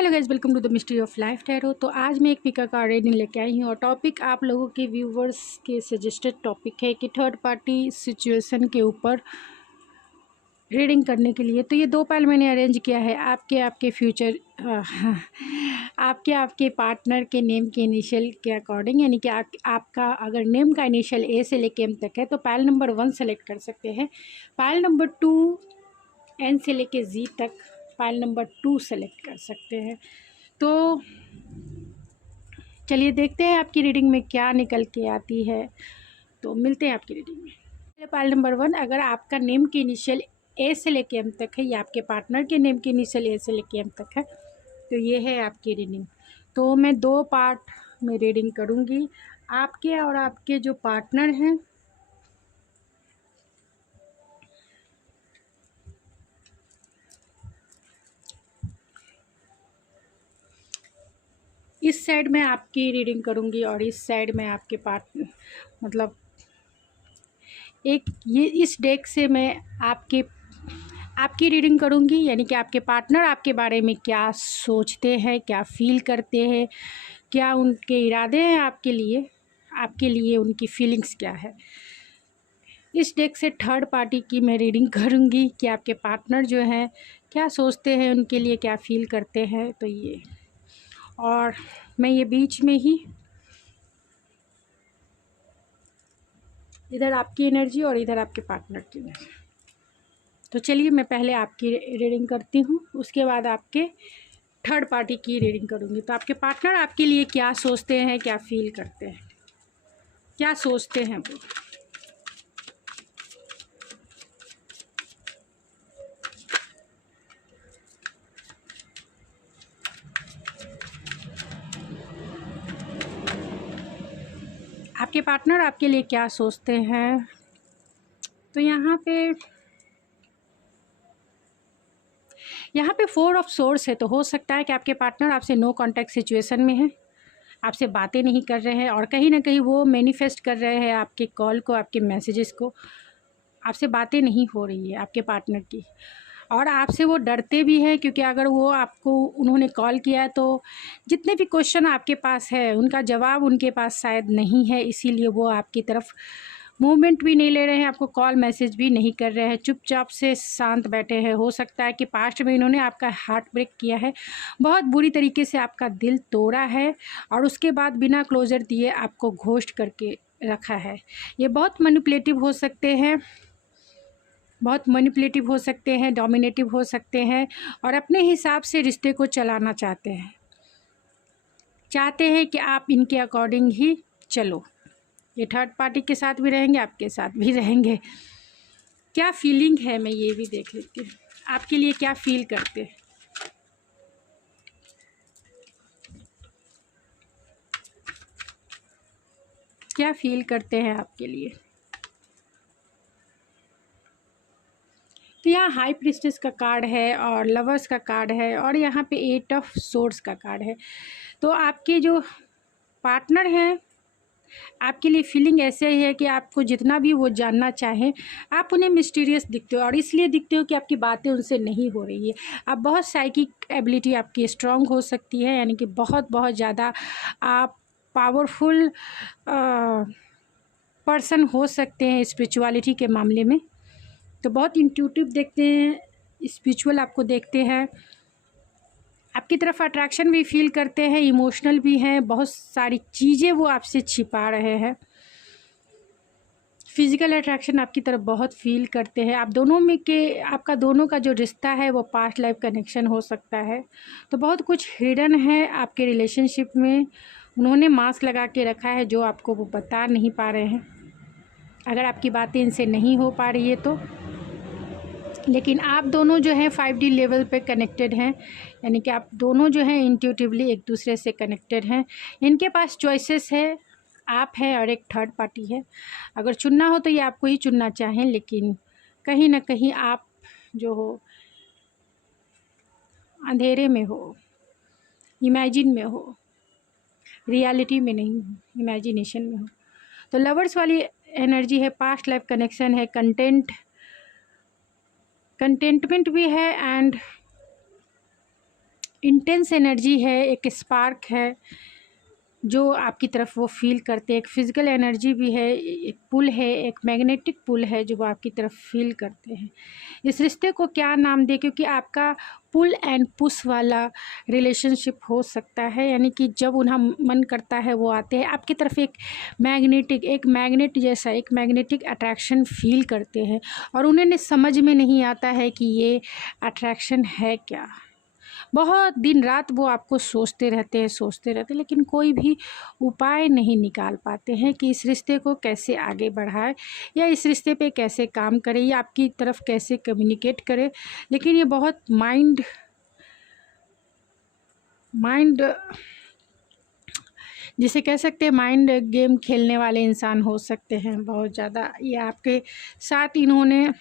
Hello guys, welcome to the mystery of life tarot. तो आज मैं एक पिका का रीडिंग लेके आई हूँ और टॉपिक आप लोगों के व्यूवर्स के सजेस्टेड टॉपिक है कि थर्ड पार्टी सिचुएशन के ऊपर रीडिंग करने के लिए। तो ये दो पाइल मैंने अरेंज किया है आपके फ्यूचर आपके पार्टनर के नेम के इनिशियल के अकॉर्डिंग, यानी कि आपका अगर नेम का इनिशियल ए से लेके एम तक है तो पाइल नंबर 1 सेलेक्ट कर सकते हैं, पाइल नंबर 2 एन से लेके जी तक, पाइल नंबर 2 सेलेक्ट कर सकते हैं। तो चलिए देखते हैं आपकी रीडिंग में क्या निकल के आती है। तो मिलते हैं आपकी रीडिंग में। पाइल नंबर 1, अगर आपका नेम के इनिशियल ए से लेके एम तक है या आपके पार्टनर के नेम के इनिशियल ए से लेके एम तक है तो ये है आपकी रीडिंग। तो मैं 2 पार्ट में रीडिंग करूँगी, आपके और आपके जो पार्टनर हैं इस साइड में आपकी रीडिंग करूँगी और इस साइड में आपके पार्टनर, मतलब एक ये इस डेक से मैं आपकी रीडिंग करूँगी, यानी कि आपके पार्टनर आपके बारे में क्या सोचते हैं, क्या फील करते हैं, क्या उनके इरादे हैं आपके लिए उनकी फीलिंग्स क्या है। इस डेक से थर्ड पार्टी की मैं रीडिंग करूँगी कि आपके पार्टनर जो हैं क्या सोचते हैं, उनके लिए क्या फील करते हैं। तो ये, और मैं ये बीच में ही इधर आपकी एनर्जी और इधर आपके पार्टनर की एनर्जी। तो चलिए मैं पहले आपकी रीडिंग करती हूँ, उसके बाद आपके थर्ड पार्टी की रीडिंग करूँगी। तो आपके पार्टनर आपके लिए क्या सोचते हैं, क्या फील करते हैं, क्या सोचते हैं वो। आपके पार्टनर आपके लिए क्या सोचते हैं। तो यहाँ पे 4 ऑफ सोर्स है, तो हो सकता है कि आपके पार्टनर आपसे नो कांटेक्ट सिचुएशन में है, आपसे बातें नहीं कर रहे हैं और कहीं ना कहीं वो मैनिफेस्ट कर रहे हैं आपके कॉल को, आपके मैसेजेस को। आपसे बातें नहीं हो रही है आपके पार्टनर की, और आपसे वो डरते भी हैं, क्योंकि अगर वो आपको उन्होंने कॉल किया है तो जितने भी क्वेश्चन आपके पास है उनका जवाब उनके पास शायद नहीं है, इसीलिए वो आपकी तरफ मूवमेंट भी नहीं ले रहे हैं, आपको कॉल मैसेज भी नहीं कर रहे हैं, चुपचाप से शांत बैठे हैं। हो सकता है कि पास्ट में इन्होंने आपका हार्ट ब्रेक किया है, बहुत बुरी तरीके से आपका दिल तोड़ा है और उसके बाद बिना क्लोजर दिए आपको घोस्ट करके रखा है। ये बहुत मैनिपुलेटिव हो सकते हैं, डोमिनेटिव हो सकते हैं और अपने हिसाब से रिश्ते को चलाना चाहते हैं कि आप इनके अकॉर्डिंग ही चलो। ये थर्ड पार्टी के साथ भी रहेंगे, आपके साथ भी रहेंगे। क्या फीलिंग है मैं ये भी देख लेती हूँ, आपके लिए क्या फील करते हैं, क्या फील करते हैं आपके लिए। तो यहाँ हाई प्रिस्टेस का कार्ड है और लवर्स का कार्ड है और यहाँ पे 8 ऑफ सोर्ड्स का कार्ड है। तो आपके जो पार्टनर हैं आपके लिए फीलिंग ऐसे ही है कि आपको जितना भी वो जानना चाहें आप उन्हें मिस्टीरियस दिखते हो, और इसलिए दिखते हो कि आपकी बातें उनसे नहीं हो रही है। आप बहुत साइकिक एबिलिटी आपकी स्ट्रांग हो सकती है, यानी कि बहुत बहुत ज़्यादा आप पावरफुल पर्सन हो सकते हैं स्पिरिचुअलिटी के मामले में। तो बहुत इंट्यूटिव देखते हैं, स्पिरिचुअल आपको देखते हैं, आपकी तरफ अट्रैक्शन भी फील करते हैं, इमोशनल भी हैं, बहुत सारी चीज़ें वो आपसे छिपा रहे हैं। फिज़िकल अट्रैक्शन आपकी तरफ बहुत फील करते हैं। आपका दोनों का जो रिश्ता है वो पास्ट लाइफ कनेक्शन हो सकता है। तो बहुत कुछ हिडन है आपके रिलेशनशिप में, उन्होंने मास्क लगा के रखा है जो आपको वो बता नहीं पा रहे हैं, अगर आपकी बातें इनसे नहीं हो पा रही है तो। लेकिन आप दोनों जो हैं 5D लेवल पे कनेक्टेड हैं, यानी कि आप दोनों जो हैं इंट्यूटिवली एक दूसरे से कनेक्टेड हैं। इनके पास चॉइसेस है, आप हैं और एक थर्ड पार्टी है। अगर चुनना हो तो ये आपको ही चुनना चाहें, लेकिन कहीं ना कहीं आप जो हो अंधेरे में हो, इमेजिन में हो, रियलिटी में नहीं हो, इमेजिनेशन में हो। तो लवर्स वाली एनर्जी है, पास्ट लाइफ कनेक्शन है, कंटेंटमेंट भी है एंड इंटेंस एनर्जी है, एक स्पार्क है जो आपकी तरफ वो फील करते हैं। एक फिज़िकल एनर्जी भी है, एक पुल है, एक मैग्नेटिक पुल है जो वो आपकी तरफ फील करते हैं। इस रिश्ते को क्या नाम दें, क्योंकि आपका पुल एंड पुश वाला रिलेशनशिप हो सकता है, यानी कि जब उन्हें मन करता है वो आते हैं आपकी तरफ। एक मैग्नेट जैसा एक मैग्नेटिक अट्रैक्शन फील करते हैं और उन्हें समझ में नहीं आता है कि ये अट्रैक्शन है क्या। बहुत दिन रात वो आपको सोचते रहते हैं, लेकिन कोई भी उपाय नहीं निकाल पाते हैं कि इस रिश्ते को कैसे आगे बढ़ाए या इस रिश्ते पे कैसे काम करें या आपकी तरफ कैसे कम्युनिकेट करें। लेकिन ये बहुत माइंड जिसे कह सकते हैं माइंड गेम खेलने वाले इंसान हो सकते हैं बहुत ज़्यादा। ये आपके साथ इन्होंने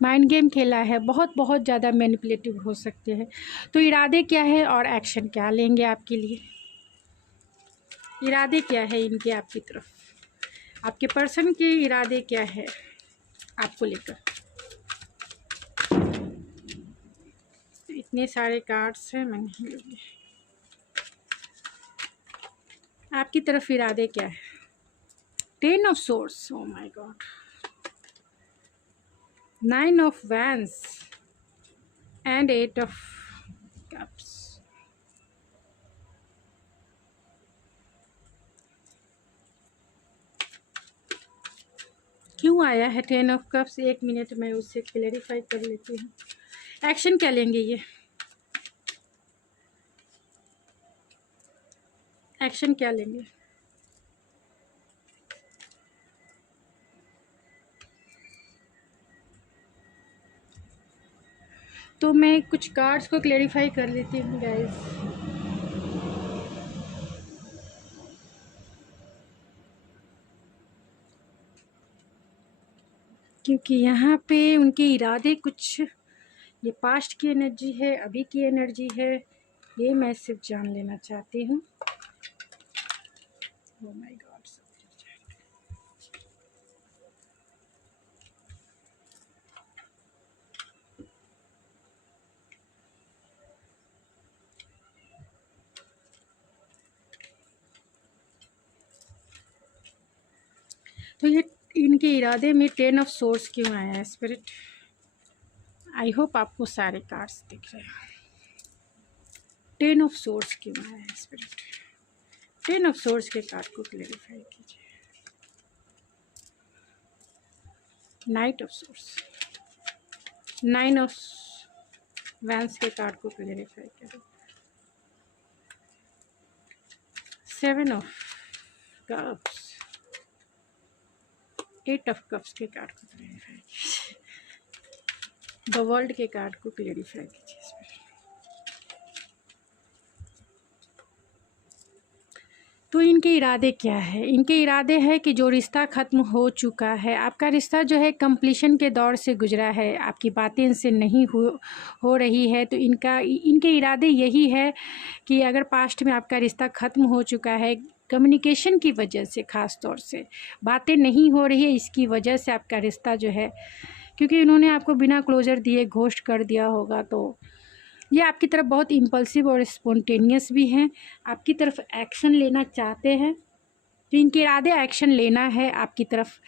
माइंड गेम खेला है, बहुत ज़्यादा मैनिपुलेटिव हो सकते हैं। तो इरादे क्या है और एक्शन क्या लेंगे आपके लिए, इरादे क्या है इनके आपकी तरफ, आपके पर्सन के इरादे क्या है आपको लेकर। तो इतने सारे कार्ड्स हैं, मैं नहीं लूँगी। आपकी तरफ इरादे क्या है। 10 of source, oh my God, 9 of vents and 8 of cups. क्यों आया है 10 ऑफ कप्स? 1 मिनट में उससे क्लेरिफाई कर लेती हूँ। एक्शन क्या लेंगे ये, एक्शन क्या लेंगे। तो मैं कुछ कार्ड्स को क्लेरिफाई कर लेती हूँ गाइस। क्योंकि यहाँ पे उनके इरादे कुछ, ये पास्ट की एनर्जी है, अभी की एनर्जी है, ये मैं सिर्फ जान लेना चाहती हूँ। Oh my God. तो ये इनके इरादे में 10 ऑफ सोर्स क्यों आया है स्पिरिट? आई होप आपको सारे कार्ड्स दिख रहे हैं। 10 ऑफ सोर्स क्यों आया है स्पिरिट? 10 ऑफ सोर्स के कार्ड को क्लेरिफाई कीजिए। Night of source, 9 of vents के कार्ड को क्लेरिफाई करें। 7 ऑफ कप्स, 8 ऑफ कप्स के कार्ड को क्लेरिफाई कीजिए। द वर्ल्ड के कार्ड को क्लेरिफाई कीजिए इस पर। तो इनके इरादे क्या है? इनके इरादे है कि जो रिश्ता ख़त्म हो चुका है, आपका रिश्ता जो है कंप्लीशन के दौर से गुजरा है, आपकी बातें इनसे नहीं हो रही है। तो इनके इरादे यही है कि अगर पास्ट में आपका रिश्ता ख़त्म हो चुका है, कम्युनिकेशन की वजह से, ख़ास तौर से बातें नहीं हो रही है, इसकी वजह से आपका रिश्ता जो है, क्योंकि इन्होंने आपको बिना क्लोजर दिए घोस्ट कर दिया होगा, तो ये आपकी तरफ बहुत इम्पल्सिव और स्पॉन्टेनियस भी हैं, आपकी तरफ एक्शन लेना चाहते हैं। तो इनके इरादे एक्शन लेना है आपकी तरफ,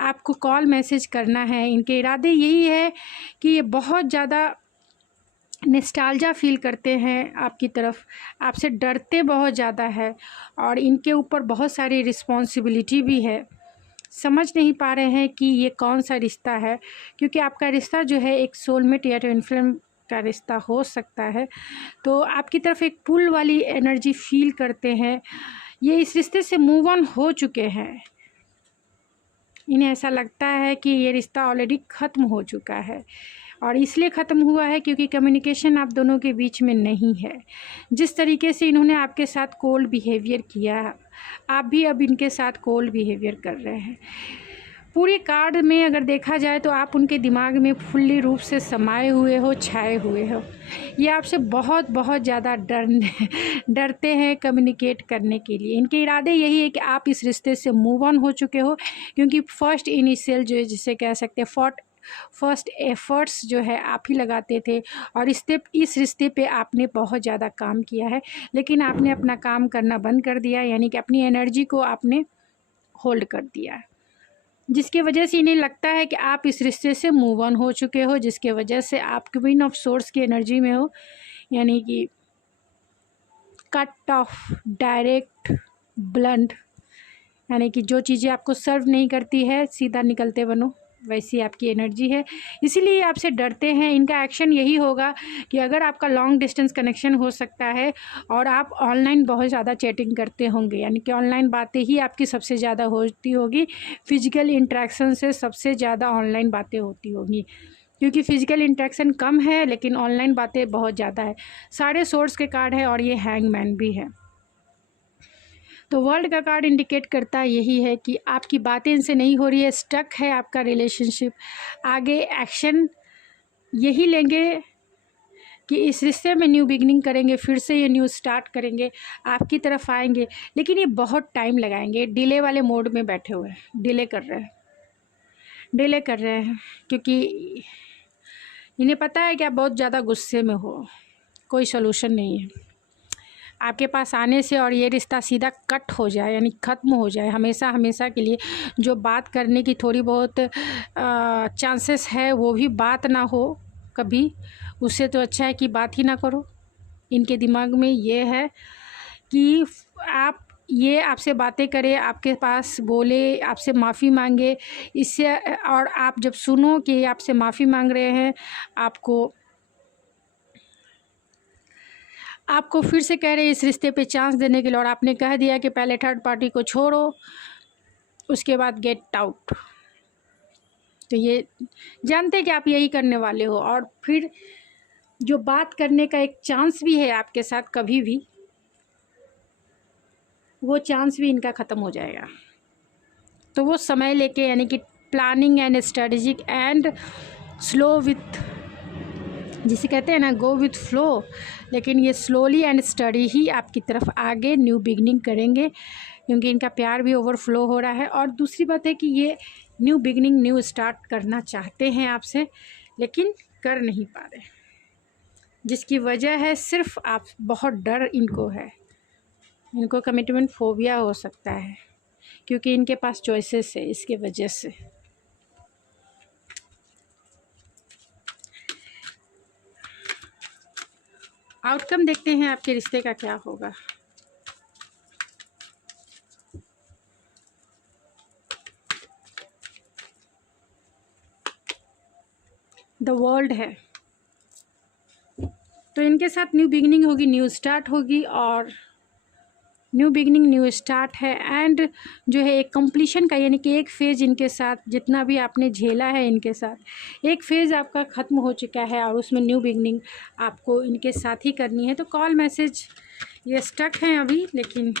आपको कॉल मैसेज करना है। इनके इरादे यही है कि ये बहुत ज़्यादा नॉस्टैल्जिया फील करते हैं आपकी तरफ, आपसे डरते बहुत ज़्यादा है और इनके ऊपर बहुत सारी रिस्पॉन्सिबिलिटी भी है। समझ नहीं पा रहे हैं कि ये कौन सा रिश्ता है, क्योंकि आपका रिश्ता जो है एक सोलमेट या ट्विन फ्लेम का रिश्ता हो सकता है। तो आपकी तरफ एक पुल वाली एनर्जी फील करते हैं। ये इस रिश्ते से मूव ऑन हो चुके हैं, इन्हें ऐसा लगता है कि ये रिश्ता ऑलरेडी ख़त्म हो चुका है और इसलिए ख़त्म हुआ है क्योंकि कम्युनिकेशन आप दोनों के बीच में नहीं है। जिस तरीके से इन्होंने आपके साथ कोल्ड बिहेवियर किया, आप भी अब इनके साथ कोल्ड बिहेवियर कर रहे हैं। पूरे कार्ड में अगर देखा जाए तो आप उनके दिमाग में फुल्ली रूप से समाये हुए हो, छाए हुए हो। ये आपसे बहुत ज़्यादा डरते हैं कम्युनिकेट करने के लिए। इनके इरादे यही है कि आप इस रिश्ते से मूव ऑन हो चुके हो, क्योंकि फर्स्ट इनिशियल जो है, जिसे कह सकते हैं फर्स्ट एफ़र्ट्स जो है आप ही लगाते थे, और इस रिश्ते पे आपने बहुत ज़्यादा काम किया है, लेकिन आपने अपना काम करना बंद कर दिया, यानी कि अपनी एनर्जी को आपने होल्ड कर दिया है, जिसकी वजह से इन्हें लगता है कि आप इस रिश्ते से मूव ऑन हो चुके हो, जिसके वजह से आप क्वीन ऑफ सोर्स की एनर्जी में हो, यानी कि कट ऑफ, डायरेक्ट, ब्लंट, यानी कि जो चीज़ें आपको सर्व नहीं करती है सीधा निकलते बनो, वैसी आपकी एनर्जी है। इसीलिए आपसे डरते हैं। इनका एक्शन यही होगा कि अगर आपका लॉन्ग डिस्टेंस कनेक्शन हो सकता है और आप ऑनलाइन बहुत ज़्यादा चैटिंग करते होंगे, यानी कि ऑनलाइन बातें ही आपकी सबसे ज़्यादा होती होगी, फिजिकल इंटरेक्शन से सबसे ज़्यादा ऑनलाइन बातें होती होंगी, क्योंकि फिजिकल इंटरेक्शन कम है लेकिन ऑनलाइन बातें बहुत ज़्यादा है। सारे सोर्स के कार्ड है और ये हैंगमैन भी है। तो वर्ल्ड का कार्ड इंडिकेट करता यही है कि आपकी बातें इनसे नहीं हो रही है, स्टक है आपका रिलेशनशिप। आगे एक्शन यही लेंगे कि इस रिश्ते में न्यू बिगनिंग करेंगे, फिर से ये न्यू स्टार्ट करेंगे, आपकी तरफ आएंगे, लेकिन ये बहुत टाइम लगाएंगे। डिले वाले मोड में बैठे हुए हैं, डिले कर रहे हैं क्योंकि इन्हें पता है कि आप बहुत ज़्यादा गुस्से में हो, कोई सलूशन नहीं है आपके पास आने से, और ये रिश्ता सीधा कट हो जाए, यानी ख़त्म हो जाए हमेशा के लिए। जो बात करने की थोड़ी बहुत चांसेस है वो भी बात ना हो कभी, उससे तो अच्छा है कि बात ही ना करो। इनके दिमाग में ये है कि ये आपसे बातें करे, आपके पास बोले, आपसे माफ़ी मांगे, इससे, और आप जब सुनो कि आपसे माफ़ी मांग रहे हैं, आपको फिर से कह रहे हैं इस रिश्ते पे चांस देने के लिए, और आपने कह दिया कि पहले थर्ड पार्टी को छोड़ो, उसके बाद गेट आउट। तो ये जानते हैं कि आप यही करने वाले हो, और फिर जो बात करने का एक चांस भी है आपके साथ कभी भी, वो चांस भी इनका ख़त्म हो जाएगा। तो वो समय लेके, यानी कि planning and strategic and slow with, जिसे कहते हैं ना गो विथ फ्लो, लेकिन ये स्लोली एंड स्टडी ही आपकी तरफ आगे न्यू बिगनिंग करेंगे, क्योंकि इनका प्यार भी ओवरफ्लो हो रहा है। और दूसरी बात है कि ये न्यू बिगनिंग, न्यू स्टार्ट करना चाहते हैं आपसे, लेकिन कर नहीं पा रहे, जिसकी वजह है सिर्फ आप, बहुत डर इनको है। इनको कमिटमेंट फोबिया हो सकता है, क्योंकि इनके पास चॉइसेस है, इसके वजह से। आउटकम देखते हैं आपके रिश्ते का क्या होगा। द वर्ल्ड है, तो इनके साथ न्यू बिगनिंग होगी, न्यू स्टार्ट होगी, और न्यू बिगनिंग, न्यू स्टार्ट है, एंड जो है एक कंप्लीशन का, यानी कि एक फ़ेज़ इनके साथ, जितना भी आपने झेला है इनके साथ, एक फ़ेज़ आपका ख़त्म हो चुका है, और उसमें न्यू बिगनिंग आपको इनके साथ ही करनी है। तो कॉल मैसेज, ये स्टक हैं अभी, लेकिन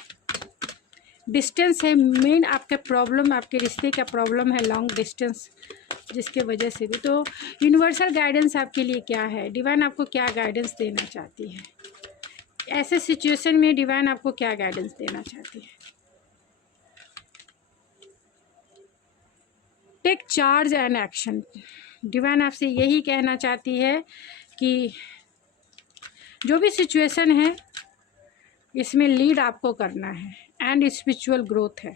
डिस्टेंस है मेन आपका प्रॉब्लम, आपके रिश्ते का प्रॉब्लम है लॉन्ग डिस्टेंस, जिसके वजह से भी। तो यूनिवर्सल गाइडेंस आपके लिए क्या है, डिवाइन आपको क्या गाइडेंस देना चाहती है, ऐसे सिचुएशन में डिवाइन आपको क्या गाइडेंस देना चाहती है। Take charge and action, divine आपसे यही कहना चाहती है कि जो भी सिचुएशन है इसमें लीड आपको करना है, एंड स्पिरिचुअल ग्रोथ है।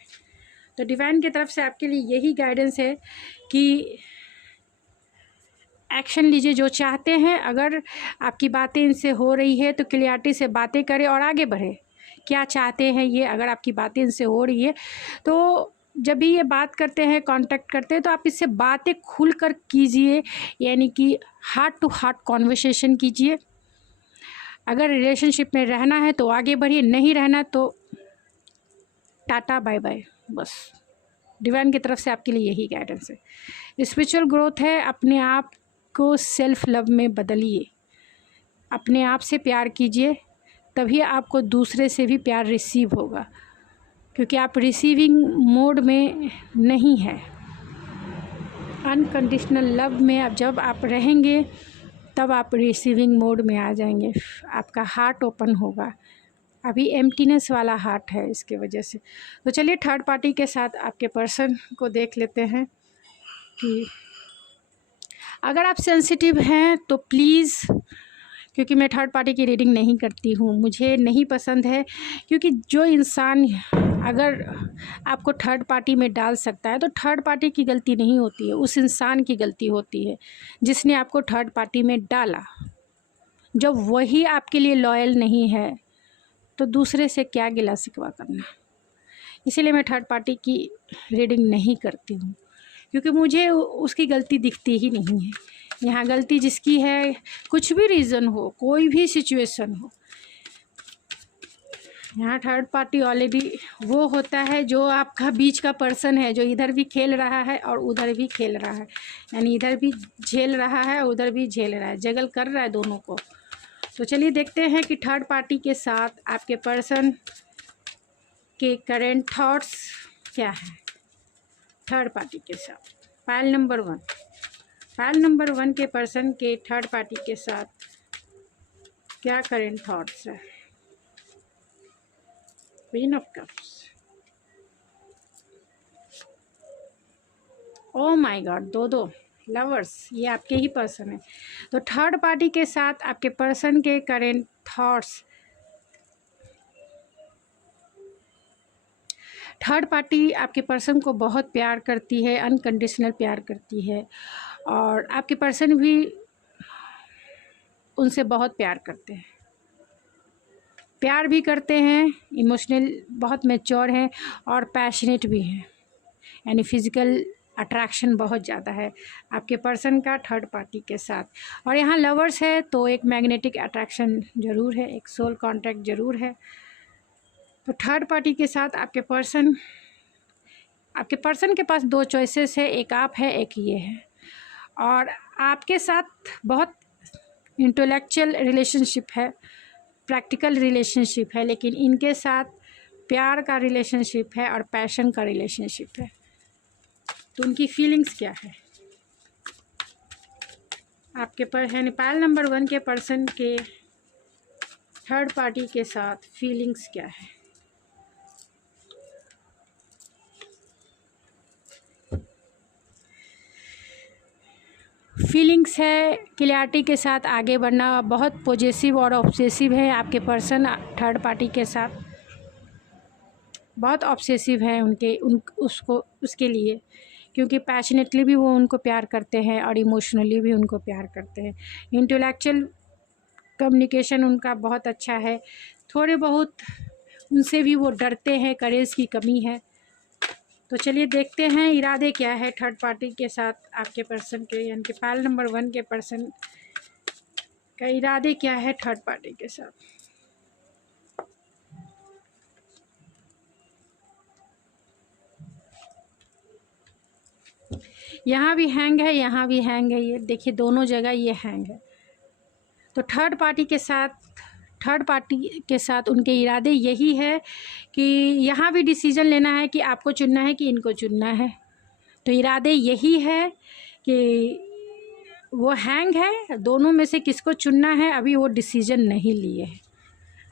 तो डिवाइन की तरफ से आपके लिए यही गाइडेंस है कि एक्शन लीजिए जो चाहते हैं। अगर आपकी बातें इनसे हो रही है तो क्लियरिटी से बातें करें और आगे बढ़े। क्या चाहते हैं ये, अगर आपकी बातें इनसे हो रही है तो जब भी ये बात करते हैं, कांटेक्ट करते हैं, तो आप इससे बातें खुलकर कीजिए, यानी कि हार्ट टू हार्ट कॉन्वर्सेशन कीजिए। अगर रिलेशनशिप में रहना है तो आगे बढ़िए, नहीं रहना तो टाटा बाय बाय, बस। डिवाइन की तरफ से आपके लिए यही गाइडेंस है। स्पिरिचुअल ग्रोथ है, अपने आप को सेल्फ लव में बदलिए, अपने आप से प्यार कीजिए, तभी आपको दूसरे से भी प्यार रिसीव होगा, क्योंकि आप रिसीविंग मोड में नहीं है। अनकंडीशनल लव में अब जब आप रहेंगे तब आप रिसीविंग मोड में आ जाएंगे, आपका हार्ट ओपन होगा। अभी एम्प्टीनेस वाला हार्ट है इसके वजह से। तो चलिए थर्ड पार्टी के साथ आपके पर्सन को देख लेते हैं कि अगर आप सेंसिटिव हैं तो प्लीज़, क्योंकि मैं थर्ड पार्टी की रीडिंग नहीं करती हूँ, मुझे नहीं पसंद है। क्योंकि जो इंसान अगर आपको थर्ड पार्टी में डाल सकता है तो थर्ड पार्टी की गलती नहीं होती है, उस इंसान की गलती होती है जिसने आपको थर्ड पार्टी में डाला। जब वही आपके लिए लॉयल नहीं है तो दूसरे से क्या गिला शिकवा करना। इसीलिए मैं थर्ड पार्टी की रीडिंग नहीं करती हूँ, क्योंकि मुझे उसकी गलती दिखती ही नहीं है। यहाँ गलती जिसकी है, कुछ भी रीज़न हो, कोई भी सिचुएशन हो, यहाँ थर्ड पार्टी ऑलरेडी वो होता है जो आपका बीच का पर्सन है, जो इधर भी खेल रहा है और उधर भी खेल रहा है, यानी इधर भी झेल रहा है उधर भी झेल रहा है, जगल कर रहा है दोनों को। तो चलिए देखते हैं कि थर्ड पार्टी के साथ आपके पर्सन के करेंट थॉट्स क्या है। थर्ड पार्टी के साथ पाइल नंबर 1, पाइल नंबर 1 के पर्सन के थर्ड पार्टी के साथ क्या करेंट थॉट्स है। Queen of cups, oh my God, दो लवर्स, ये आपके ही पर्सन है। तो थर्ड पार्टी के साथ आपके पर्सन के करेंट थॉट्स। थर्ड पार्टी आपके पर्सन को बहुत प्यार करती है, अनकंडीशनल प्यार करती है, और आपके पर्सन भी उनसे बहुत प्यार करते हैं, प्यार भी करते हैं, इमोशनल बहुत मैच्योर हैं और पैशनेट भी हैं, यानी फिज़िकल अट्रैक्शन बहुत ज़्यादा है आपके पर्सन का थर्ड पार्टी के साथ। और यहाँ लवर्स है तो एक मैग्नेटिक अट्रैक्शन ज़रूर है, एक सोल कॉन्टैक्ट ज़रूर है। तो थर्ड पार्टी के साथ आपके पर्सन के पास 2 चॉइसेस है, एक आप है एक ये है, और आपके साथ बहुत इंटेलेक्चुअल रिलेशनशिप है, प्रैक्टिकल रिलेशनशिप है, लेकिन इनके साथ प्यार का रिलेशनशिप है और पैशन का रिलेशनशिप है। तो उनकी फीलिंग्स क्या है आपके पर है। पाइल नंबर 1 के पर्सन के थर्ड पार्टी के साथ फीलिंग्स क्या है। फीलिंग्स है क्लियरिटी के साथ आगे बढ़ना, बहुत पॉजिटिव और ऑब्सेसिव है आपके पर्सन थर्ड पार्टी के साथ, बहुत ऑब्सेसिव है उसके लिए, क्योंकि पैशनेटली भी वो उनको प्यार करते हैं और इमोशनली भी उनको प्यार करते हैं। इंटेलेक्चुअल कम्युनिकेशन उनका बहुत अच्छा है, थोड़े बहुत उनसे भी वो डरते हैं, करेज की कमी है। तो चलिए देखते हैं इरादे क्या है थर्ड पार्टी के साथ आपके पर्सन के, यानी कि पाइल नंबर 1 के पर्सन का इरादे क्या है थर्ड पार्टी के साथ। यहाँ भी हैंग है, यहाँ भी हैंग है, ये देखिए दोनों जगह ये हैंग है। तो थर्ड पार्टी के साथ उनके इरादे यही है कि यहाँ भी डिसीजन लेना है कि आपको चुनना है कि इनको चुनना है। तो इरादे यही है कि वो हैंग है, दोनों में से किसको चुनना है अभी वो डिसीजन नहीं लिए है,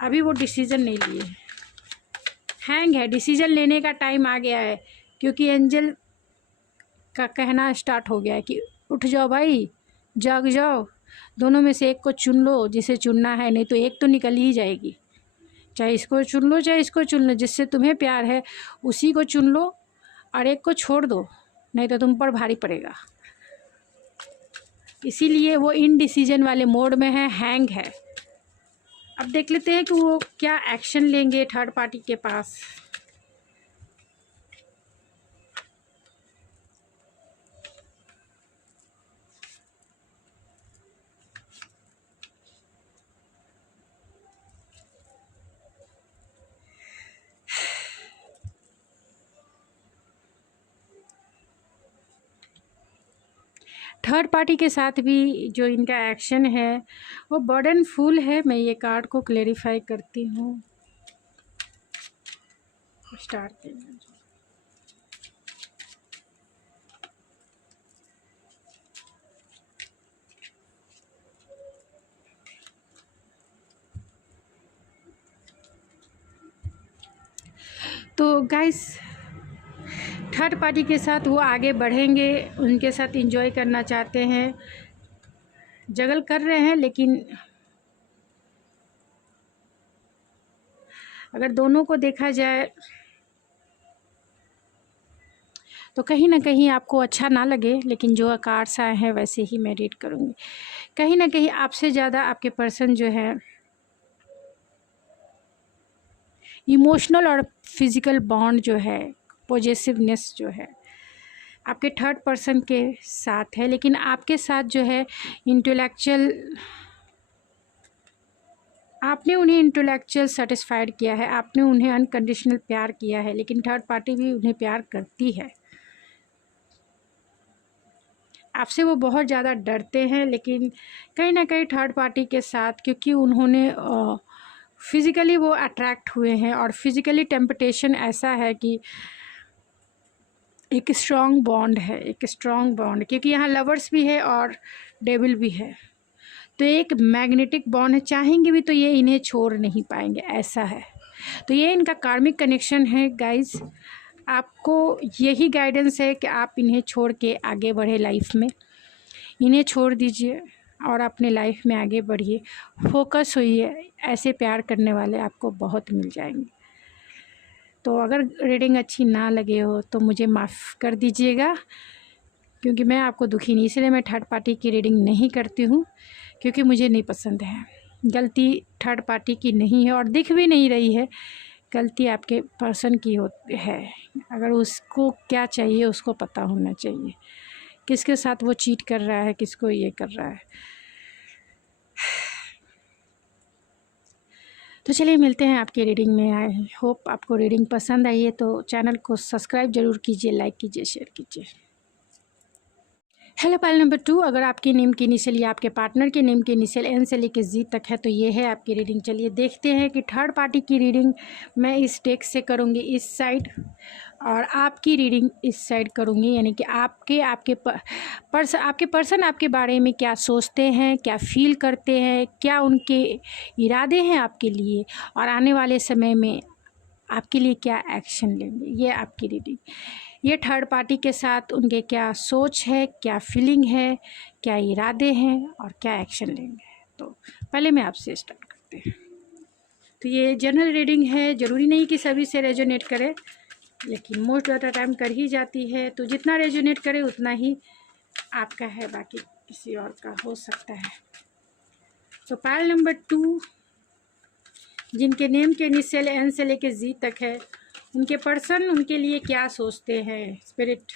अभी वो डिसीजन नहीं लिए है, हैंग है। डिसीजन लेने का टाइम आ गया है, क्योंकि एंजल का कहना स्टार्ट हो गया है कि उठ जाओ भाई, जाग जाओ, दोनों में से एक को चुन लो जिसे चुनना है, नहीं तो एक तो निकल ही जाएगी। चाहे इसको चुन लो चाहे इसको चुन लो, जिससे तुम्हें प्यार है उसी को चुन लो और एक को छोड़ दो, नहीं तो तुम पर भारी पड़ेगा। इसीलिए वो इनडिसीजन वाले मोड में है, हैंग है। अब देख लेते हैं कि वो क्या एक्शन लेंगे थर्ड पार्टी के पास। थर्ड पार्टी के साथ भी जो इनका एक्शन है वो बर्डनफुल है। मैं ये कार्ड को क्लेरिफाई करती हूँ। स्टार्ट करना तो गाइस, थर्ड पार्टी के साथ वो आगे बढ़ेंगे, उनके साथ एंजॉय करना चाहते हैं, जगल कर रहे हैं, लेकिन अगर दोनों को देखा जाए तो कहीं ना कहीं आपको अच्छा ना लगे, लेकिन जो कार्ड्स आए हैं वैसे ही मैं रीड करूँगी। कहीं ना कहीं आपसे ज़्यादा आपके पर्सन जो है इमोशनल और फिज़िकल बॉन्ड जो है, पॉजेसिवनेस जो है आपके थर्ड पर्सन के साथ है, लेकिन आपके साथ जो है इंटेलेक्चुअल, आपने उन्हें इंटेलेक्चुअल सेटिस्फाइड किया है, आपने उन्हें अनकंडीशनल प्यार किया है, लेकिन थर्ड पार्टी भी उन्हें प्यार करती है। आपसे वो बहुत ज़्यादा डरते हैं, लेकिन कहीं ना कहीं थर्ड पार्टी के साथ, क्योंकि उन्होंने फिज़िकली वो अट्रैक्ट हुए हैं, और फिज़िकली टेम्पटेशन ऐसा है कि एक स्ट्रॉन्ग बॉन्ड है, एक स्ट्रॉन्ग बॉन्ड, क्योंकि यहाँ लवर्स भी है और डेविल भी है, तो एक मैग्नेटिक बॉन्ड है। चाहेंगे भी तो ये इन्हें छोड़ नहीं पाएंगे, ऐसा है। तो ये इनका कार्मिक कनेक्शन है गाइस। आपको यही गाइडेंस है कि आप इन्हें छोड़ के आगे बढ़े लाइफ में, इन्हें छोड़ दीजिए और अपने लाइफ में आगे बढ़िए, फोकस होइए। ऐसे प्यार करने वाले आपको बहुत मिल जाएंगे। तो अगर रीडिंग अच्छी ना लगे हो तो मुझे माफ़ कर दीजिएगा, क्योंकि मैं आपको दुखी नहीं, इसलिए मैं थर्ड पार्टी की रीडिंग नहीं करती हूँ, क्योंकि मुझे नहीं पसंद है। गलती थर्ड पार्टी की नहीं है और दिख भी नहीं रही है, गलती आपके पर्सन की है। अगर उसको क्या चाहिए उसको पता होना चाहिए, किसके साथ वो चीट कर रहा है, किसको ये कर रहा है। तो चलिए मिलते हैं आपकी रीडिंग में। आई होप आपको रीडिंग पसंद आई है, तो चैनल को सब्सक्राइब ज़रूर कीजिए, लाइक कीजिए, शेयर कीजिए। हेलो पाइल नंबर 2, अगर आपके नेम की इनिशियल या आपके पार्टनर के नेम की इनिशियल एन से लेकर जी तक है तो ये है आपकी रीडिंग। चलिए देखते हैं कि थर्ड पार्टी की रीडिंग मैं इस डेक से करूँगी इस साइड, और आपकी रीडिंग इस साइड करूँगी, यानी कि आपके पर्सन आपके बारे में क्या सोचते हैं, क्या फील करते हैं, क्या उनके इरादे हैं आपके लिए, और आने वाले समय में आपके लिए क्या एक्शन लेंगे। ये आपकी रीडिंग, ये थर्ड पार्टी के साथ उनके क्या सोच है, क्या फीलिंग है, क्या इरादे हैं और क्या एक्शन लेंगे। तो पहले मैं आपसे स्टार्ट करते हैं। तो ये जनरल रीडिंग है, ज़रूरी नहीं कि सभी से रेजोनेट करे, लेकिन मोस्ट ऑफ द टाइम कर ही जाती है। तो जितना रेजोनेट करे उतना ही आपका है, बाकी किसी और का हो सकता है। तो पाइल नंबर 2, जिनके नेम के इनिशियल एन से लेके जी तक है, उनके पर्सन उनके लिए क्या सोचते हैं, स्पिरिट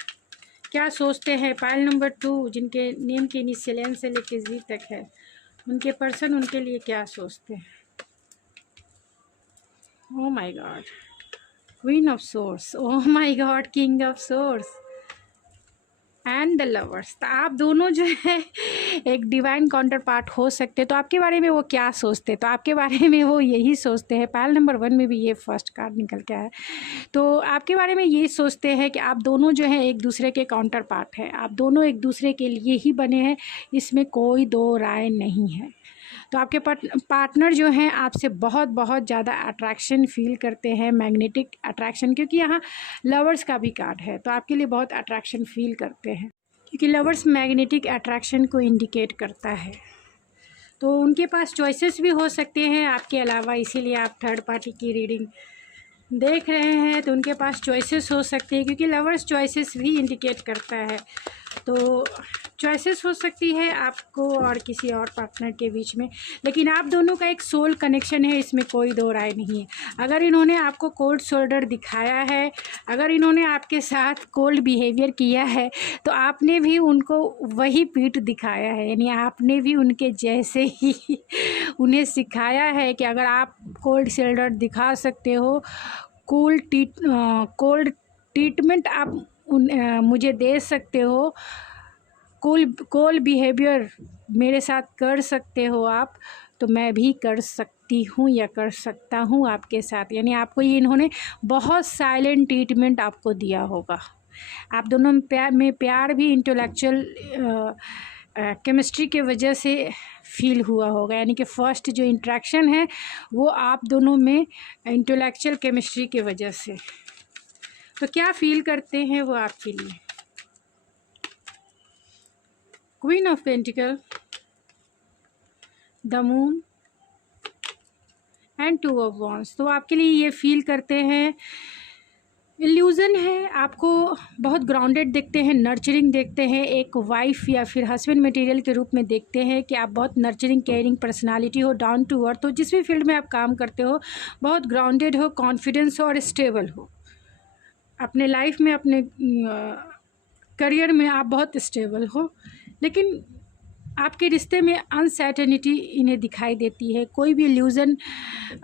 क्या सोचते हैं। पाइल नंबर 2, जिनके नेम के इनिशियल एन से लेके जी तक है, उनके पर्सन उनके लिए क्या सोचते हैं। Oh my God, queen of source, oh my God, king of source and the lovers. तो आप दोनों जो है एक डिवाइन काउंटर पार्ट हो सकते। तो आपके बारे में वो क्या सोचते, तो आपके बारे में वो यही सोचते हैं। पाइल नंबर 1 में भी ये फर्स्ट कार्ड निकल के आया। तो आपके बारे में ये सोचते हैं कि आप दोनों जो हैं एक दूसरे के काउंटर पार्ट हैं, आप दोनों एक दूसरे के लिए ही बने हैं, इसमें कोई दो राय नहीं है। तो आपके पार्टनर जो हैं आपसे बहुत बहुत ज़्यादा अट्रैक्शन फील करते हैं, मैग्नेटिक अट्रैक्शन, क्योंकि यहाँ लवर्स का भी कार्ड है, तो आपके लिए बहुत अट्रैक्शन फील करते हैं, क्योंकि लवर्स मैग्नेटिक अट्रैक्शन को इंडिकेट करता है। तो उनके पास चॉइसेस भी हो सकते हैं आपके अलावा, इसीलिए आप थर्ड पार्टी की रीडिंग देख रहे हैं। तो उनके पास चॉइसेस हो सकते हैं, क्योंकि लवर्स चॉइसेस भी इंडिकेट करता है। तो चॉइसेस हो सकती है आपको और किसी और पार्टनर के बीच में, लेकिन आप दोनों का एक सोल कनेक्शन है, इसमें कोई दो राय नहीं है। अगर इन्होंने आपको कोल्ड शोल्डर दिखाया है, अगर इन्होंने आपके साथ कोल्ड बिहेवियर किया है, तो आपने भी उनको वही पीठ दिखाया है, यानी आपने भी उनके जैसे ही उन्हें सिखाया है कि अगर आप कोल्ड शोल्डर दिखा सकते हो, कोल्ड ट्रीटमेंट आप मुझे दे सकते हो, कोल बिहेवियर मेरे साथ कर सकते हो आप, तो मैं भी कर सकती हूँ या कर सकता हूँ आपके साथ। यानी आपको ये इन्होंने बहुत साइलेंट ट्रीटमेंट आपको दिया होगा। आप दोनों में प्यार भी इंटेलेक्चुअल केमिस्ट्री के वजह से फील हुआ होगा, यानी कि फर्स्ट जो इंट्रैक्शन है वो आप दोनों में इंटेलेक्चुअल केमिस्ट्री के वजह से। तो क्या फील करते हैं वो आपके लिए। Queen of pentacle, the moon and 2 of wands. तो आपके लिए ये फील करते हैं, इल्यूज़न है, आपको बहुत ग्राउंडेड देखते हैं, नर्चरिंग देखते हैं, एक वाइफ या फिर हस्बैंड मटेरियल के रूप में देखते हैं कि आप बहुत नर्चरिंग केयरिंग पर्सनालिटी हो, डाउन टू अर्थ हो, जिस भी फील्ड में आप काम करते हो बहुत ग्राउंडेड हो, कॉन्फिडेंस हो और स्टेबल हो। अपने लाइफ में, अपने करियर में आप बहुत स्टेबल हो, लेकिन आपके रिश्ते में अनसर्टेनिटी इन्हें दिखाई देती है। कोई भी इल्यूज़न,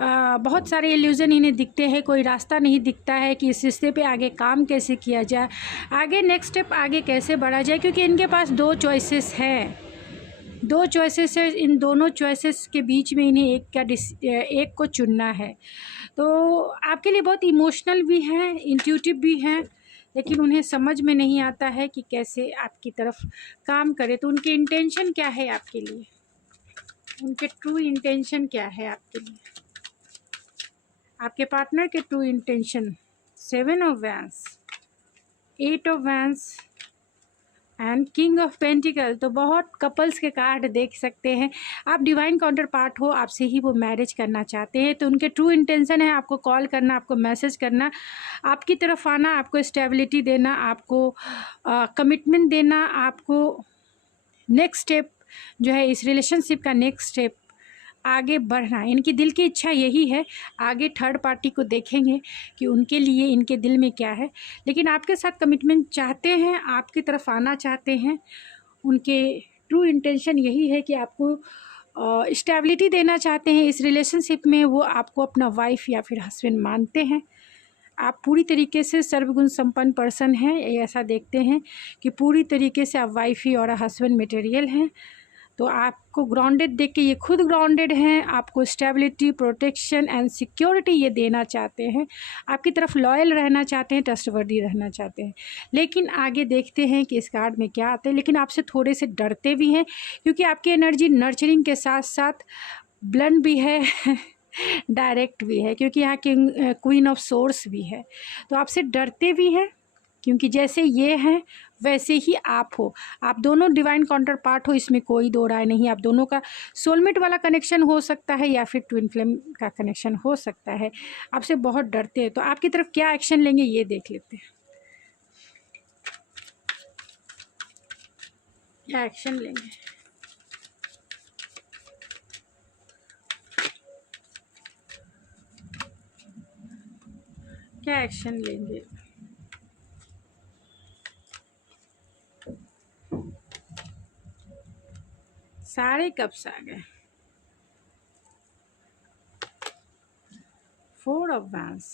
बहुत सारे इल्यूज़न इन्हें दिखते हैं, कोई रास्ता नहीं दिखता है कि इस रिश्ते पे आगे काम कैसे किया जाए, आगे नेक्स्ट स्टेप आगे कैसे बढ़ा जाए, क्योंकि इनके पास 2 चॉइसेस हैं, 2 चॉइसेस है, इन दोनों चॉइसेस के बीच में इन्हें एक को चुनना है। तो आपके लिए बहुत इमोशनल भी हैं, इंट्यूटिव भी हैं, लेकिन उन्हें समझ में नहीं आता है कि कैसे आपकी तरफ काम करे। तो उनके इंटेंशन क्या है आपके लिए, उनके ट्रू इंटेंशन क्या है आपके लिए, आपके पार्टनर के true intention. 7 of vents, 8 of vents and king of pentacle. तो बहुत कपल्स के कार्ड देख सकते हैं, आप डिवाइन काउंटर पार्ट हो, आपसे ही वो मैरिज करना चाहते हैं। तो उनके ट्रू इंटेंशन है आपको कॉल करना, आपको मैसेज करना, आपकी तरफ आना, आपको स्टेबिलिटी देना, आपको कमिटमेंट देना, आपको नेक्स्ट स्टेप जो है इस रिलेशनशिप का नेक्स्ट स्टेप आगे बढ़ना। इनकी दिल की इच्छा यही है, आगे थर्ड पार्टी को देखेंगे कि उनके लिए इनके दिल में क्या है, लेकिन आपके साथ कमिटमेंट चाहते हैं, आपकी तरफ आना चाहते हैं। उनके ट्रू इंटेंशन यही है कि आपको स्टेबिलिटी देना चाहते हैं इस रिलेशनशिप में। वो आपको अपना वाइफ या फिर हस्बैंड मानते हैं। आप पूरी तरीके से सर्वगुण संपन्न पर्सन हैं, ऐसा देखते हैं कि पूरी तरीके से आप वाइफी और हस्बैंड मटेरियल हैं। तो आपको ग्राउंडेड देख के ये खुद ग्राउंडेड हैं, आपको स्टेबिलिटी, प्रोटेक्शन एंड सिक्योरिटी ये देना चाहते हैं, आपकी तरफ लॉयल रहना चाहते हैं, ट्रस्टवर्दी रहना चाहते हैं। लेकिन आगे देखते हैं कि इस कार्ड में क्या आता है, लेकिन आपसे थोड़े से डरते भी हैं, क्योंकि आपकी एनर्जी नर्चरिंग के साथ साथ ब्लंट भी है डायरेक्ट भी है, क्योंकि यहाँ किंग क्वीन ऑफ सोर्स भी है। तो आपसे डरते भी हैं, क्योंकि जैसे ये हैं वैसे ही आप हो, आप दोनों डिवाइन काउंटर पार्ट हो, इसमें कोई दो राय नहीं। आप दोनों का सोलमेट वाला कनेक्शन हो सकता है या फिर ट्विन फ्लेम का कनेक्शन हो सकता है। आपसे बहुत डरते हैं, तो आपकी तरफ क्या एक्शन लेंगे ये देख लेते हैं, क्या एक्शन लेंगे। क्या एक्शन लेंगे। सारे कप्स आ गए, 4 ऑफ वैंस,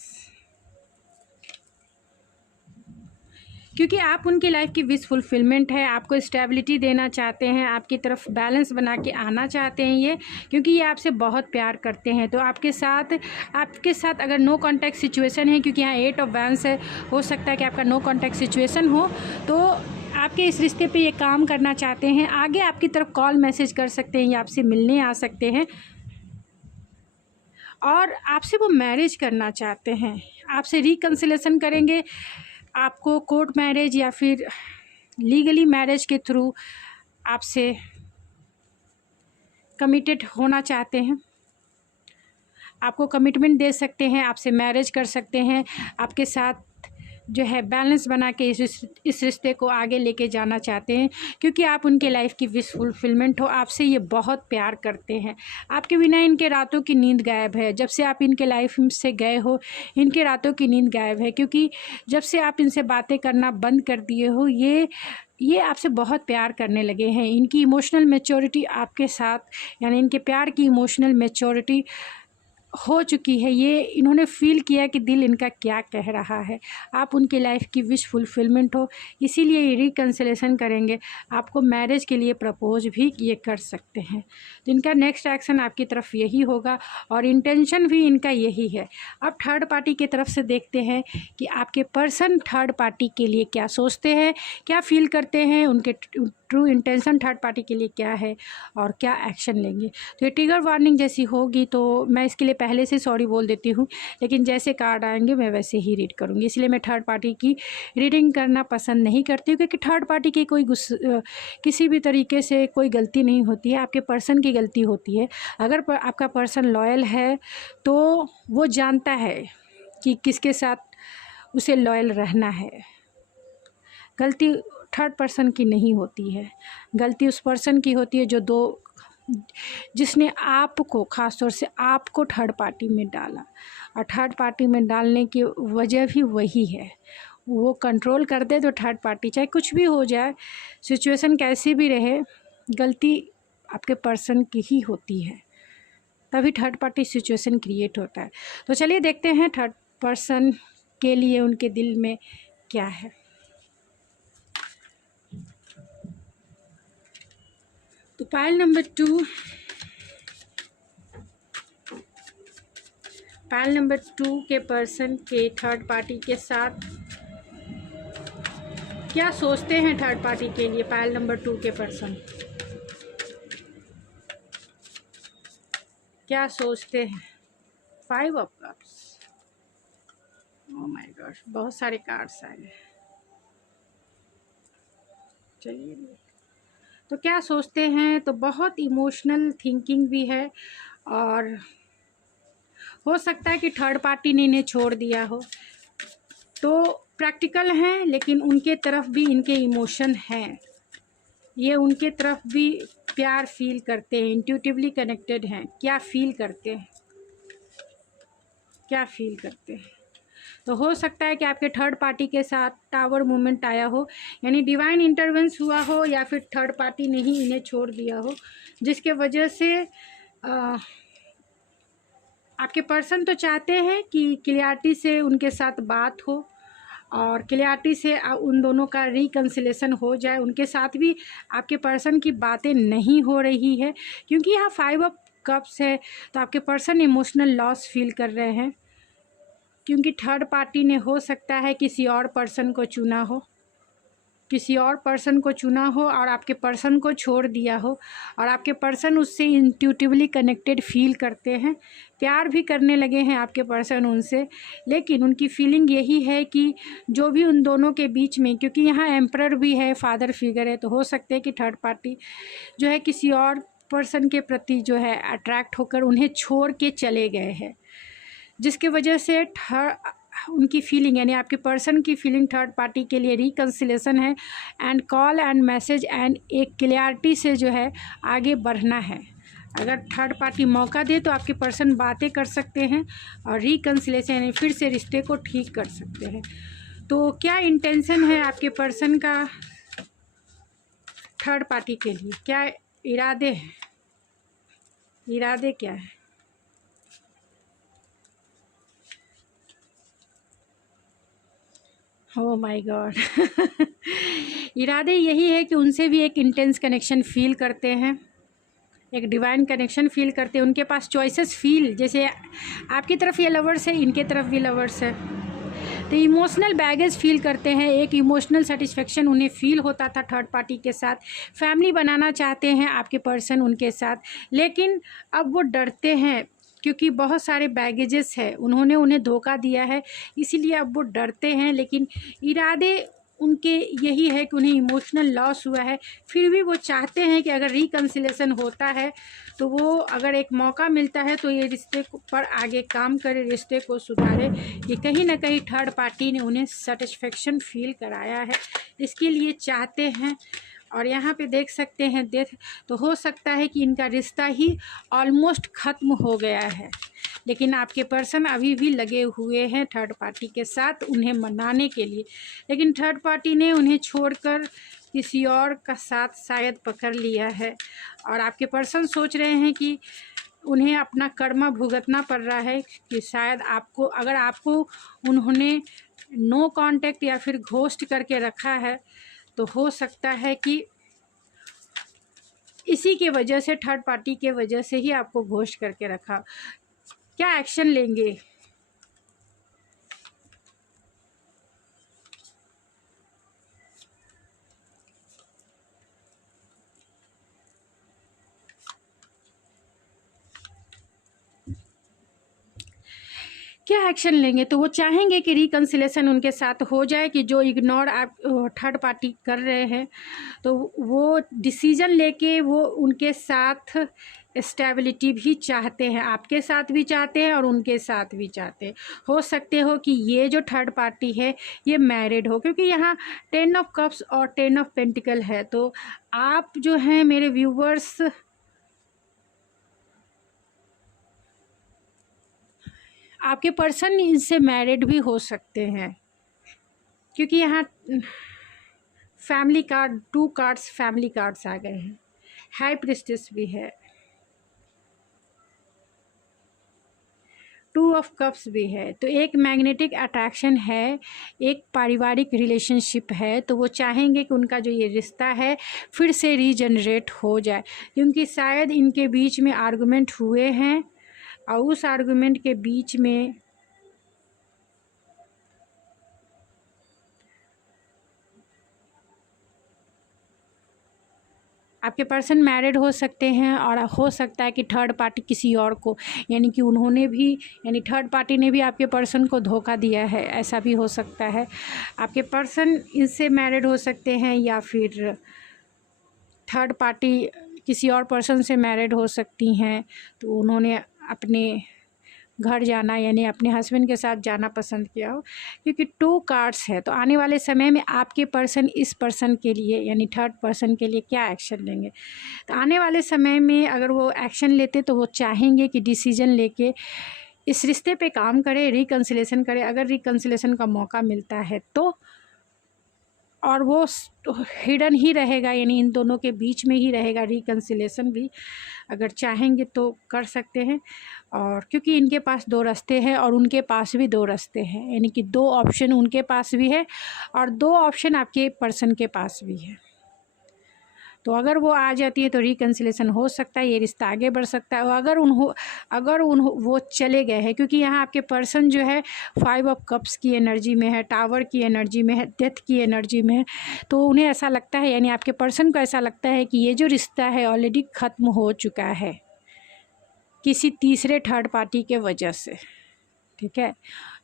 क्योंकि आप उनकी लाइफ की विश फुलफिलमेंट है, आपको स्टेबिलिटी देना चाहते हैं, आपकी तरफ बैलेंस बना के आना चाहते हैं ये, क्योंकि ये आपसे बहुत प्यार करते हैं। तो आपके साथ अगर नो कॉन्टैक्ट सिचुएशन है, क्योंकि यहाँ 8 ऑफ वैंस है, हो सकता है कि आपका नो कॉन्टैक्ट सिचुएशन हो, तो आपके इस रिश्ते पे ये काम करना चाहते हैं। आगे आपकी तरफ कॉल मैसेज कर सकते हैं या आपसे मिलने आ सकते हैं, और आपसे वो मैरिज करना चाहते हैं, आपसे रिकन्सिलेशन करेंगे, आपको कोर्ट मैरिज या फिर लीगली मैरिज के थ्रू आपसे कमिटेड होना चाहते हैं, आपको कमिटमेंट दे सकते हैं, आपसे मैरिज कर सकते हैं, आपके साथ जो है बैलेंस बना के इस रिश्ते को आगे लेके जाना चाहते हैं, क्योंकि आप उनके लाइफ की विश फुलफिलमेंट हो, आपसे ये बहुत प्यार करते हैं। आपके बिना इनके रातों की नींद गायब है, जब से आप इनके लाइफ से गए हो इनके रातों की नींद गायब है, क्योंकि जब से आप इनसे बातें करना बंद कर दिए हो ये आपसे बहुत प्यार करने लगे हैं। इनकी इमोशनल मैच्योरिटी आपके साथ, यानी इनके प्यार की इमोशनल मैच्योरिटी हो चुकी है। ये इन्होंने फील किया कि दिल इनका क्या कह रहा है, आप उनकी लाइफ की विश फुलफिलमेंट हो, इसीलिए ये रिकन्सिलेशन करेंगे, आपको मैरिज के लिए प्रपोज भी ये कर सकते हैं। तो इनका नेक्स्ट एक्शन आपकी तरफ यही होगा और इंटेंशन भी इनका यही है। अब थर्ड पार्टी की तरफ से देखते हैं कि आपके पर्सन थर्ड पार्टी के लिए क्या सोचते हैं, क्या फील करते हैं, उनके ट्रू इंटेंशन थर्ड पार्टी के लिए क्या है और क्या एक्शन लेंगे। तो ये ट्रिगर वार्निंग जैसी होगी, तो मैं इसके लिए पहले से सॉरी बोल देती हूँ, लेकिन जैसे कार्ड आएंगे मैं वैसे ही रीड करूँगी। इसलिए मैं थर्ड पार्टी की रीडिंग करना पसंद नहीं करती हूँ, क्योंकि थर्ड पार्टी की कोई किसी भी तरीके से कोई गलती नहीं होती है, आपके पर्सन की गलती होती है। अगर आपका पर्सन लॉयल है तो वो जानता है कि किसके साथ उसे लॉयल रहना है। गलती थर्ड पर्सन की नहीं होती है, गलती उस पर्सन की होती है जिसने आपको, ख़ास तौर से आपको थर्ड पार्टी में डाला। और थर्ड पार्टी में डालने की वजह भी वही है। वो कंट्रोल कर दे तो थर्ड पार्टी, चाहे कुछ भी हो जाए, सिचुएशन कैसी भी रहे, गलती आपके पर्सन की ही होती है, तभी थर्ड पार्टी सिचुएशन क्रिएट होता है। तो चलिए देखते हैं थर्ड पर्सन के लिए उनके दिल में क्या है। तो पाइल नंबर 2 के पर्सन के थर्ड पार्टी के साथ क्या सोचते हैं थर्ड पार्टी के लिए। पाइल नंबर 2 के पर्सन क्या सोचते हैं। 5 of cups, oh my God, बहुत सारे कार्ड्स आए हैं। चलिए, तो क्या सोचते हैं, तो बहुत इमोशनल थिंकिंग भी है, और हो सकता है कि थर्ड पार्टी ने इन्हें छोड़ दिया हो। तो प्रैक्टिकल हैं, लेकिन उनके तरफ भी इनके इमोशन हैं, ये उनके तरफ भी प्यार फील करते हैं, इंट्यूटिवली कनेक्टेड हैं। क्या फील करते हैं, क्या फील करते हैं। तो हो सकता है कि आपके थर्ड पार्टी के साथ टावर मूवमेंट आया हो, यानी डिवाइन इंटरवेंस हुआ हो, या फिर थर्ड पार्टी ने ही इन्हें छोड़ दिया हो, जिसके वजह से आपके पर्सन तो चाहते हैं कि क्लियरिटी से उनके साथ बात हो, और क्लियरिटी से उन दोनों का रिकन्सिलेशन हो जाए। उनके साथ भी आपके पर्सन की बातें नहीं हो रही है, क्योंकि यहाँ 5 ऑफ कप्स है, तो आपके पर्सन इमोशनल लॉस फील कर रहे हैं, क्योंकि थर्ड पार्टी ने हो सकता है किसी और पर्सन को चुना हो, किसी और पर्सन को चुना हो और आपके पर्सन को छोड़ दिया हो, और आपके पर्सन उससे इंट्यूटिवली कनेक्टेड फील करते हैं, प्यार भी करने लगे हैं आपके पर्सन उनसे। लेकिन उनकी फीलिंग यही है कि जो भी उन दोनों के बीच में, क्योंकि यहाँ एम्परर भी है, फादर फिगर है, तो हो सकते हैं कि थर्ड पार्टी जो है किसी और पर्सन के प्रति जो है अट्रैक्ट होकर उन्हें छोड़ के चले गए हैं, जिसकी वजह से उनकी फीलिंग, यानी आपके पर्सन की फीलिंग थर्ड पार्टी के लिए रिकन्सिलेशन है, and call and message and एक क्लियरिटी से जो है आगे बढ़ना है। अगर थर्ड पार्टी मौका दे तो आपके पर्सन बातें कर सकते हैं और रिकन्सिलेशन, यानी फिर से रिश्ते को ठीक कर सकते हैं। तो क्या इंटेंशन है आपके पर्सन का थर्ड पार्टी के लिए, क्या इरादे हैं, इरादे क्या है। ओह माय गॉड इरादे यही है कि उनसे भी एक इंटेंस कनेक्शन फील करते हैं, एक डिवाइन कनेक्शन फील करते हैं। उनके पास चॉइसेस फील, जैसे आपकी तरफ ये लवर्स है, इनके तरफ भी लवर्स है, तो इमोशनल बैगेज फील करते हैं, एक इमोशनल सेटिस्फेक्शन उन्हें फील होता था थर्ड पार्टी के साथ। फैमिली बनाना चाहते हैं आपके पर्सन उनके साथ, लेकिन अब वो डरते हैं, क्योंकि बहुत सारे बैगेजेस है, उन्होंने उन्हें धोखा दिया है, इसीलिए अब वो डरते हैं। लेकिन इरादे उनके यही है कि उन्हें इमोशनल लॉस हुआ है, फिर भी वो चाहते हैं कि अगर रिकन्सिलेशन होता है तो वो, अगर एक मौका मिलता है तो ये रिश्ते पर आगे काम करे, रिश्ते को सुधारे। ये कहीं ना कहीं थर्ड पार्टी ने उन्हें सेटिस्फेक्शन फील कराया है, इसके लिए चाहते हैं। और यहाँ पे देख सकते हैं डेथ, तो हो सकता है कि इनका रिश्ता ही ऑलमोस्ट ख़त्म हो गया है, लेकिन आपके पर्सन अभी भी लगे हुए हैं थर्ड पार्टी के साथ उन्हें मनाने के लिए। लेकिन थर्ड पार्टी ने उन्हें छोड़कर किसी और का साथ शायद पकड़ लिया है, और आपके पर्सन सोच रहे हैं कि उन्हें अपना कर्मा भुगतना पड़ रहा है, कि शायद आपको, अगर आपको उन्होंने नो कांटेक्ट या फिर घोस्ट करके रखा है, तो हो सकता है कि इसी के वजह से, थर्ड पार्टी के वजह से ही आपको घोस्ट करके रखा। क्या एक्शन लेंगे, क्या एक्शन लेंगे? तो वो चाहेंगे कि रिकन्सिलेशन उनके साथ हो जाए, कि जो इग्नोर आप थर्ड पार्टी कर रहे हैं, तो वो डिसीज़न लेके वो उनके साथ स्टेबिलिटी भी चाहते हैं, आपके साथ भी चाहते हैं और उनके साथ भी चाहते हैं। हो सकते हो कि ये जो थर्ड पार्टी है ये मैरिड हो, क्योंकि यहाँ 10 ऑफ कप्स और 10 ऑफ पेंटिकल है। तो आप जो हैं मेरे व्यूवर्स, आपके पर्सन इनसे मैरिड भी हो सकते हैं, क्योंकि यहाँ family card, 2 cards family cards आ गए हैं, हाई प्रिस्टेस भी है, 2 ऑफ कप्स भी है। तो एक मैग्नेटिक अट्रैक्शन है, एक पारिवारिक रिलेशनशिप है। तो वो चाहेंगे कि उनका जो ये रिश्ता है फिर से रीजनरेट हो जाए, क्योंकि शायद इनके बीच में आर्गुमेंट हुए हैं और उस आर्गुमेंट के बीच में आपके पर्सन मैरिड हो सकते हैं, और हो सकता है कि थर्ड पार्टी किसी और को, यानी कि उन्होंने भी, यानी थर्ड पार्टी ने भी आपके पर्सन को धोखा दिया है, ऐसा भी हो सकता है। आपके पर्सन इनसे मैरिड हो सकते हैं, या फिर थर्ड पार्टी किसी और पर्सन से मैरिड हो सकती हैं। तो उन्होंने अपने घर जाना, यानी अपने हस्बैंड के साथ जाना पसंद किया हो, क्योंकि 2 कार्ड्स है। तो आने वाले समय में आपके पर्सन इस पर्सन के लिए, यानी थर्ड पर्सन के लिए क्या एक्शन लेंगे? तो आने वाले समय में अगर वो एक्शन लेते तो वो चाहेंगे कि डिसीजन लेके इस रिश्ते पे काम करें, रिकन्सिलेशन करें, अगर रिकन्सिलेशन का मौका मिलता है तो। और वो हिडन ही रहेगा, यानी इन दोनों के बीच में ही रहेगा रिकन्सिलेशन भी, अगर चाहेंगे तो कर सकते हैं। और क्योंकि इनके पास 2 रास्ते हैं और उनके पास भी 2 रास्ते हैं, यानी कि 2 ऑप्शन उनके पास भी है और 2 ऑप्शन आपके पर्सन के पास भी है। तो अगर वो आ जाती है तो रिकन्सिलेशन हो सकता है, ये रिश्ता आगे बढ़ सकता है। और अगर वो चले गए हैं, क्योंकि यहाँ आपके पर्सन जो है 5 ऑफ कप्स की एनर्जी में है, टावर की एनर्जी में है, डेथ की एनर्जी में है। तो उन्हें ऐसा लगता है, यानी आपके पर्सन को ऐसा लगता है कि ये जो रिश्ता है ऑलरेडी ख़त्म हो चुका है किसी तीसरे थर्ड पार्टी के वजह से। ठीक है,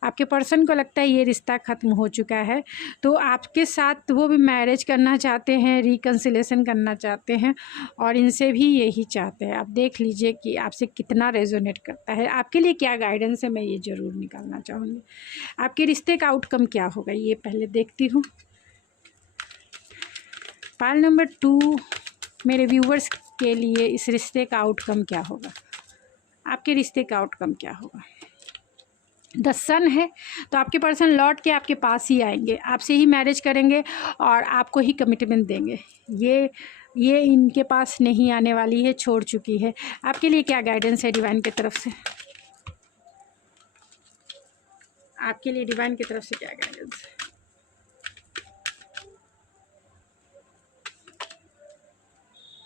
आपके पर्सन को लगता है ये रिश्ता ख़त्म हो चुका है, तो आपके साथ वो भी मैरिज करना चाहते हैं, रिकन्सिलेशन करना चाहते हैं, और इनसे भी यही चाहते हैं। आप देख लीजिए कि आपसे कितना रेजोनेट करता है, आपके लिए क्या गाइडेंस है, मैं ये ज़रूर निकालना चाहूँगी। आपके रिश्ते का आउटकम क्या होगा ये पहले देखती हूँ। पाइल नंबर 2 मेरे व्यूवर्स के लिए इस रिश्ते का आउटकम क्या होगा? आपके रिश्ते का आउटकम क्या होगा? द सन है, तो आपके पर्सन लौट के आपके पास ही आएंगे, आपसे ही मैरिज करेंगे और आपको ही कमिटमेंट देंगे। ये इनके पास नहीं आने वाली है, छोड़ चुकी है। आपके लिए क्या गाइडेंस है डिवाइन की तरफ से? आपके लिए डिवाइन की तरफ से क्या गाइडेंस है?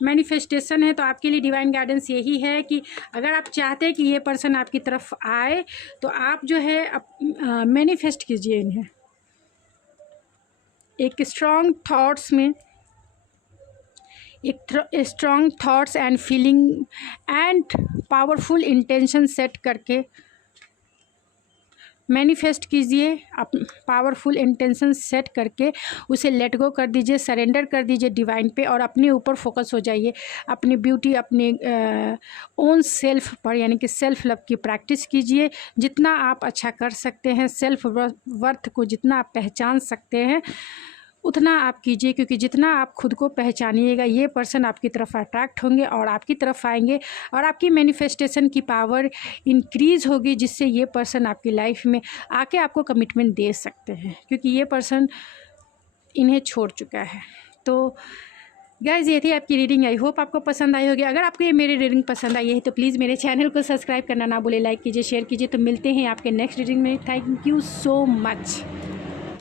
मैनिफेस्टेशन है, तो आपके लिए डिवाइन गाइडेंस यही है कि अगर आप चाहते हैं कि ये पर्सन आपकी तरफ आए तो आप जो है मैनिफेस्ट कीजिए इन्हें एक स्ट्रॉन्ग थॉट्स में, एक strong thoughts and feeling and powerful intention set करके मैनिफेस्ट कीजिए। आप पावरफुल इंटेंशन सेट करके उसे लेट गो कर दीजिए, सरेंडर कर दीजिए डिवाइन पे, और अपने ऊपर फोकस हो जाइए, अपनी ब्यूटी, अपने ओन सेल्फ पर, यानी कि सेल्फ लव की प्रैक्टिस कीजिए। जितना आप अच्छा कर सकते हैं, सेल्फ वर्थ को जितना आप पहचान सकते हैं उतना आप कीजिए, क्योंकि जितना आप खुद को पहचानिएगा ये पर्सन आपकी तरफ अट्रैक्ट होंगे और आपकी तरफ आएंगे, और आपकी मैनिफेस्टेशन की पावर इंक्रीज़ होगी, जिससे ये पर्सन आपकी लाइफ में आके आपको कमिटमेंट दे सकते हैं, क्योंकि ये पर्सन इन्हें छोड़ चुका है। तो गाइज़, ये थी आपकी रीडिंग। आई होप आपको पसंद आई होगी। अगर आपको ये मेरी रीडिंग पसंद आई है तो प्लीज़ मेरे चैनल को सब्सक्राइब करना ना भूले, लाइक कीजिए, शेयर कीजिए। तो मिलते हैं आपके नेक्स्ट रीडिंग में। Thank you so much.